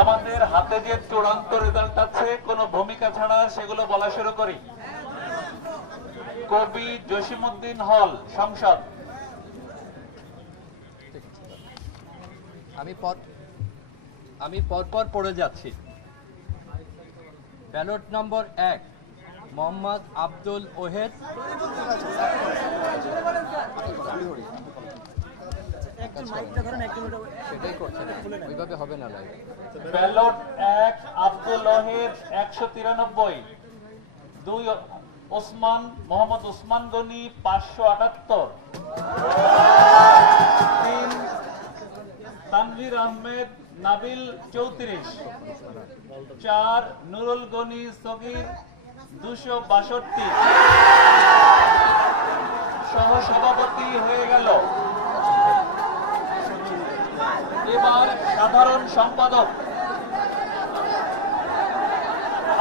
আমাদের হাতে যে চূড়ান্ত রেজাল্ট আছে কোনো ভূমিকা ছাড়া সেগুলো বলা শুরু করি। কবি জসিমউদ্দিন হল, সংসদ। আমি পরপর পড়ে যাচ্ছি। ব্যালট নম্বর 1 মোহাম্মদ আব্দুল ওহেদ, সেটাই করছেন, ওইভাবে হবে না। ব্যালট 1 আব্দুল ওহেদ 193, 2 ওসমান মোহাম্মদ ওসমান গনি 578, 3 তানভীর আহমেদ নাবিল 34, 4 নুরুল গনি সগীর 262। সহসভাপতি হয়ে গেল। এবার সাধারণ সম্পাদক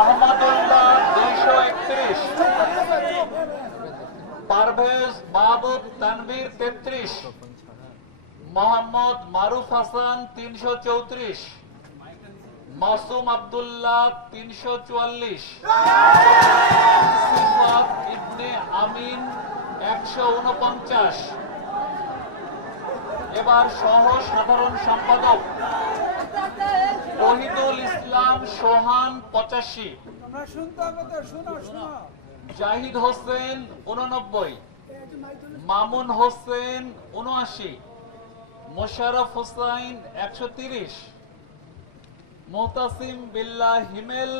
আহমদুল্লাহ 231, পারভেজ মাহবুব তানভীর 33, মোহাম্মদ মারুফ হাসান 334, মাসুম আব্দুল্লাহ 344, সিফাত ইবনে আমিন 149। এবার সহ সাধারণ সম্পাদক ওহিদুল ইসলাম সোহান 85, জাহিদ হোসেন 89, মামুন হোসেন 79, মোশাররফ হোসাইন 130, মুহতাসিম বিল্লাহ হিমেল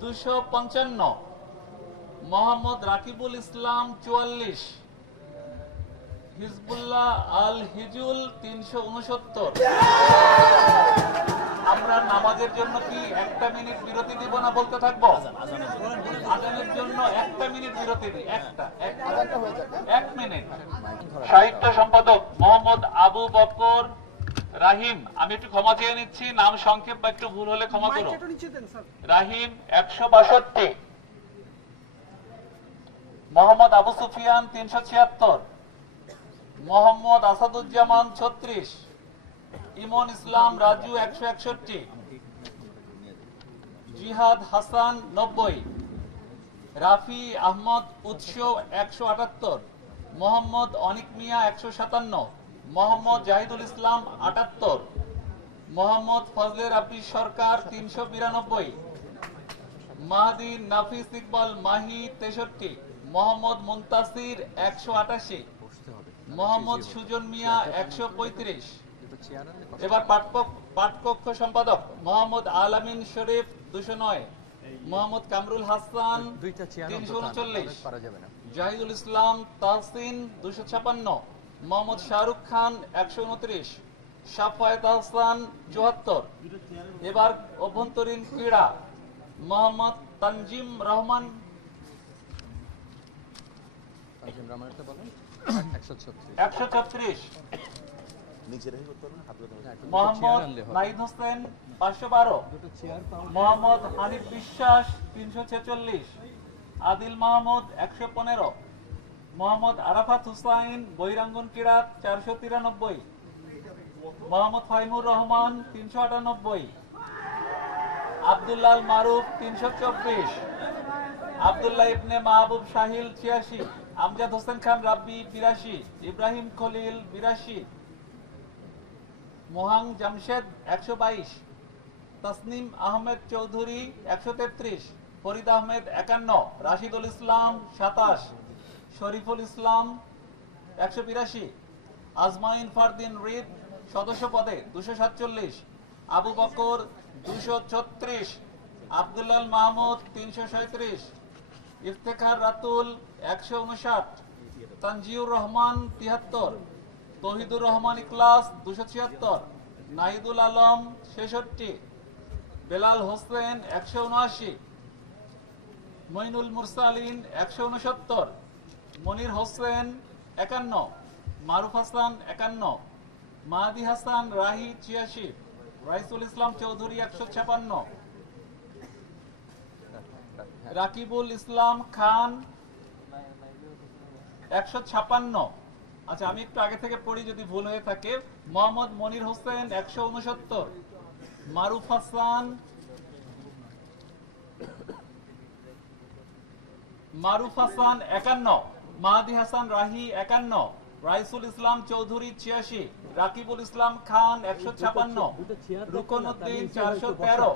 255, মোহাম্মদ রাকিবুল ইসলাম 44, হিজবুল্লাহ আল হিজুল 369। আমরা নামাজের জন্য কি 1 মিনিট বিরতি দিব না বলতে থাকবো? আজানের জন্য 1 মিনিট বিরতি দিই। 1 মিনিট। সাহিত্য সম্পাদক মোহাম্মদ আবু বকর রাহিম, আমি একটু ক্ষমা চেয়ে নিচ্ছি, নাম সংক্ষেপ বা একটু ভুল হলে ক্ষমা করো। রাহিম 162, মোহাম্মদ আবু সুফিয়ান 376, মোহাম্মদ আসাদুজ্জামান 36, ইমন ইসলাম রাজু 161, জিহাদ হাসান 90, রাফি আহমদ উৎস 178, মোহাম্মদ অনিক মিয়া 157, মোহাম্মদ জাহিদুল ইসলাম 78, মোহাম্মদ ফজলে রাব্বি সরকার 392, মাহদি নাফিস ইকবাল মাহি 63, মোহাম্মদ মুনতাসির 188, মোহাম্মদ সুজন মিয়া 135। এবার পাঠকক্ষ সম্পাদক মোহাম্মদ আলামিন শরীফ 209, মোহাম্মদ কামরুল হাসান 339, জাহিদুল ইসলাম তাহসিন 256, মোহাম্মদ শাহরুখ খান 129, সাফায়েত হাসান 74। এবার অভ্যন্তরীণ ক্রীড়া মোহাম্মদ তানজিম রহমান 136, মোহাম্মদ নাহিদ হোসেন 512, মোহাম্মদ হানিফ বিশ্বাস 346, আদিল মাহমুদ 115, মোহাম্মদ আরাফাত হুসাইন বহিরাঙ্গন ক্রীড়া 493, মোহাম্মদ ফাহিমুর রহমান 398, আব্দুল্লাহ মারুফ 324, আব্দুল্লাহ ইবনে মাহবুব শাহিল 86, আমজাদ হোসেন খান রাব্বি 82, ইব্রাহিম খলিল 82, মোহাং জামশেদ 122, তসনিম আহমেদ চৌধুরী 133, ফরিদ আহমেদ 51, রাশিদুল ইসলাম 27, শরীফুল ইসলাম 182, আজমাইন ফারদিন রিদ সদস্য পদে 247, আবু বকর 236, আব্দুল্লাহ মাহমুদ 337, ইফতেখার রাতুল 159, তানজিউর রহমান 73, তৌহিদুর রহমান ইখলাস 276, নাহিদুল আলম 66, বেলাল হোসেন 179, মইনুল মুরসালিন 169, মনির হোসেন 51, মারুফ হাসান 51, মাহাদি হাসান রাহি 86, রাইসুল ইসলাম চৌধুরী 156, রাকিবুল ইসলাম খান 156। আচ্ছা, আমি একটু আগে থেকে পড়ি যদি ভুল হয়ে থাকে। মোহাম্মদ মনির হোসেন 169, মারুফ হাসান, মারুফ হাসান 51, মাহাদি হাসান রাহি 51, রাইসুল ইসলাম চৌধুরী 86, রাকিবুল ইসলাম খান 156, রুকনউদ্দিন 413,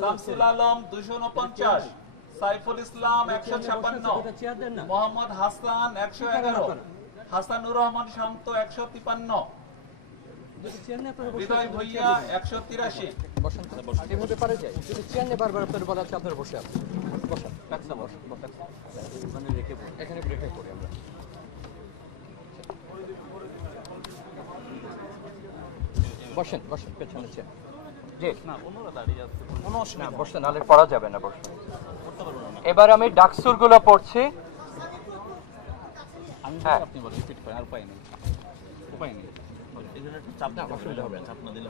শামসুল আলম 249, সাইফুল ইসলাম 156, মোহাম্মদ হাসান 111, হাসানুর রহমান শান্ত 153, হৃদয় ভুইয়া 183। এর মধ্যে পারে যায় যদি চেয়ার নিয়ে বারবার আপনার বলা আছে আপনারা বসে আছেন বসেন একদম বসেন মানে রেখে পড়ি এখানে রেখে পড়ি আমরা বসেন বসেন পেছনে চেয়ার জি না ওনারা দাঁড়িয়ে আছে কোনো অসুবিধা না বসেন নালে পড়া যাবে না বসেন এবার আমি ডাকসুর গুলো পড়ছি আমি আপনি বলেন রিপিট করেন আর উপায় নেই চাপ না অসুবিধা হবে চাপ না দিলে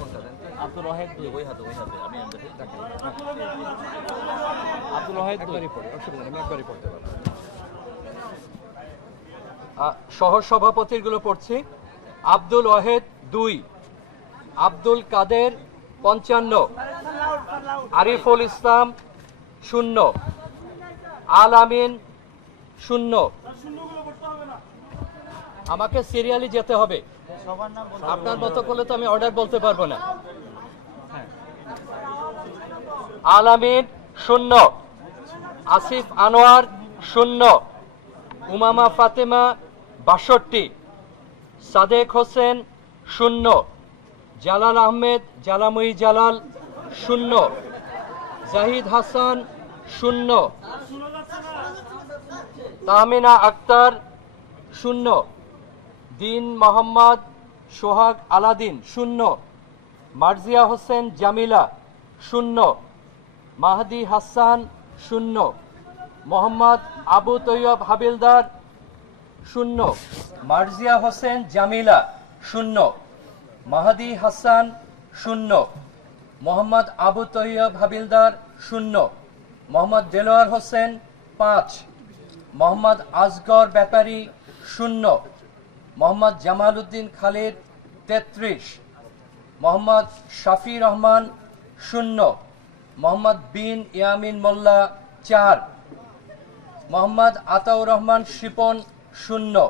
আব্দুল ওয়াহিদ ওই হাতে আমি আব্দুল ওয়াহিদ একবারই পড়ি অসুবিধা নেই আমি একবারই পড়তে পারবো সহ সভাপতির গুলো পড়ছি আব্দুল ওয়াহিদ 2, আব্দুল কাদের 55, আরিফুল ইসলাম 0, আল আমিন 0। আমাকে সিরিয়ালি যেতে হবে আপনার মতো করলে তো আমি অর্ডার বলতে পারবো না। আল আমিন 0, আসিফ আনোয়ার 0, উমামা ফাতেমা 62, সাদেক হোসেন 0, জালাল আহমেদ জালাময়ী জালাল 0, জাহিদ হাসান 0, তাহমিনা আক্তার 0, দিন মোহাম্মদ সোহাগ আলাদিন 0, মার্জিয়া হোসেন জামিলা 0, মাহদি হাসান 0, মোহাম্মদ আবু তৈয়ব হাবিলদার 0, মার্জিয়া হোসেন জামিলা 0, মাহদি হাসান 0, মোহাম্মদ আবু তৈয়ব হাবিলদার 0, মোহাম্মদ দেলোয়ার হোসেন 5, মোহাম্মদ আসগর ব্যাপারী 0, মোহাম্মদ জামাল উদ্দিন খালিদ 33, মোহাম্মদ শাফি রহমান 0, মোহাম্মদ বিন ইয়ামিন মোল্লা 4, মোহাম্মদ আতাউর রহমান শিপন 0,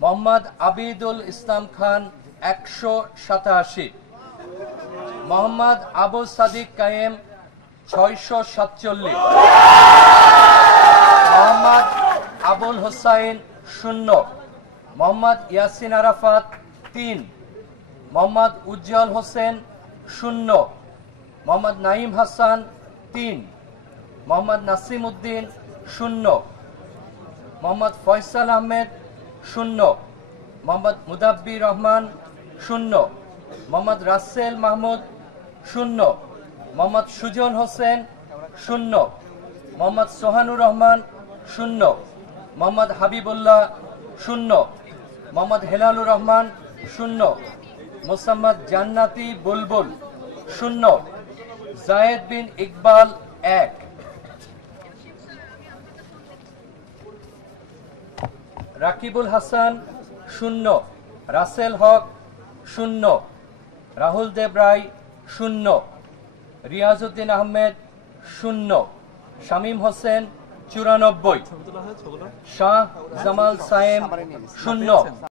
মোহাম্মদ আবিদুল ইসলাম খান 187, মোহাম্মদ আবু সাদিক কায়েম 647, মোহাম্মদ আবুল হোসাইন 0, মোহাম্মদ ইয়াসিন আরাফাত 3, মোহাম্মদ উজ্জ্বল হোসেন 0, মোহাম্মদ নাইম হাসান 3, মোহাম্মদ নাসিম উদ্দিন 0, মোহাম্মদ ফয়সাল আহমেদ 0, মোহাম্মদ মুদাব্বির রহমান 0, মোহাম্মদ রাসেল মাহমুদ 0, মোহাম্মদ সুজন হোসেন 0, মোহাম্মদ সোহানুর রহমান 0, মোহাম্মদ হাবিবুল্লাহ 0, মোহাম্মদ হেলালুর রহমান 0, মোসাম্মদ জান্নাতি বুলবুল 0, জায়েদ বিন ইকবাল 1, রাকিবুল হাসান 0, রাসেল হক 0, রাহুল দেব রায় 0, রিয়াজউদ্দিন আহমেদ 0, শামীম হোসেন 94, শাহ জামাল সায়েম 0।